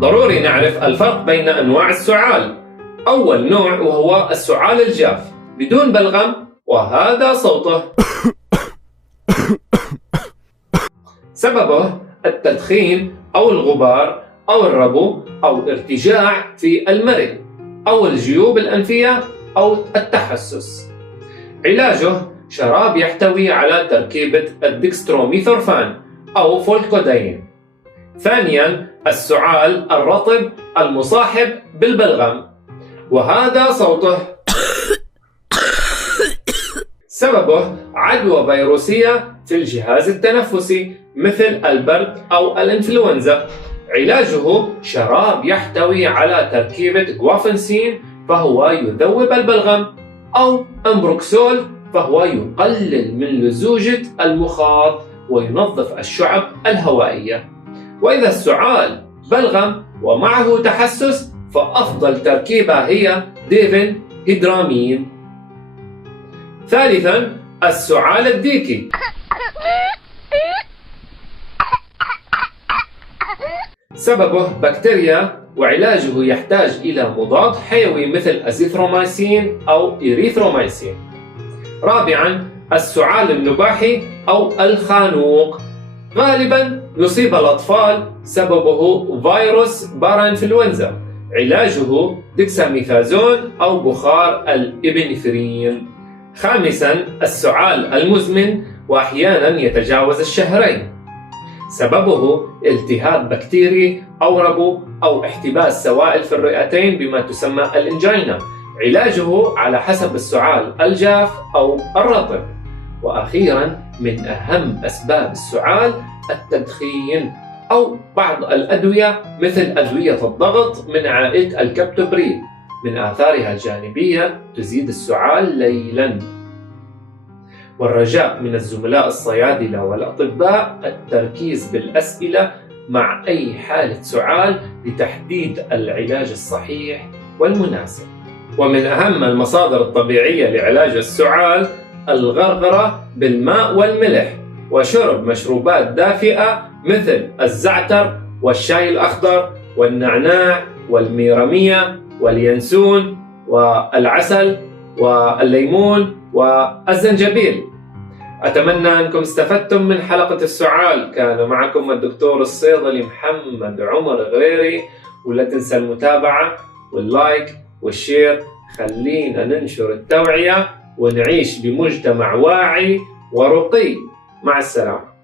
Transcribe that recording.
ضروري نعرف الفرق بين أنواع السعال. أول نوع وهو السعال الجاف بدون بلغم، وهذا صوته. سببه التدخين أو الغبار أو الربو أو ارتجاع في المرئ أو الجيوب الأنفية أو التحسس. علاجه شراب يحتوي على تركيبة الدكستروميثورفان أو فولكودين. ثانياً السعال الرطب المصاحب بالبلغم، وهذا صوته. سببه عدوى فيروسية في الجهاز التنفسي مثل البرد أو الإنفلونزا. علاجه شراب يحتوي على تركيبة جوافنسين فهو يذوب البلغم، أو أمبروكسول فهو يقلل من لزوجة المخاط وينظف الشعب الهوائية. وإذا السعال بلغم ومعه تحسس فأفضل تركيبة هي ديفين هيدرامين. ثالثاً السعال الديكي. سببه بكتيريا، وعلاجه يحتاج إلى مضاد حيوي مثل أزيثروميسين أو إريثروميسين. رابعاً السعال النباحي أو الخانوق، غالباً يصيب الأطفال. سببه فيروس بارانفلونزا. علاجه ديكساميثازون أو بخار الإبنفرين. خامساً السعال المزمن، وأحياناً يتجاوز الشهرين. سببه التهاب بكتيري أو ربو أو احتباس سوائل في الرئتين بما تسمى الإنجينا. علاجه على حسب السعال الجاف أو الرطب. وأخيراً من أهم أسباب السعال التدخين أو بعض الأدوية مثل أدوية الضغط من عائلة الكابتوبريل، من آثارها الجانبية تزيد السعال ليلاً. والرجاء من الزملاء الصيادلة والأطباء التركيز بالأسئلة مع أي حالة سعال لتحديد العلاج الصحيح والمناسب. ومن أهم المصادر الطبيعية لعلاج السعال الغرغرة بالماء والملح، وشرب مشروبات دافئة مثل الزعتر والشاي الأخضر والنعناع والميرمية واليانسون والعسل والليمون والزنجبيل. أتمنى أنكم استفدتم من حلقة السعال. كان معكم الدكتور الصيدلي محمد عمر غريري، ولا تنسى المتابعة واللايك والشير. خلينا ننشر التوعية ونعيش بمجتمع واعي ورقي. مع السلامة.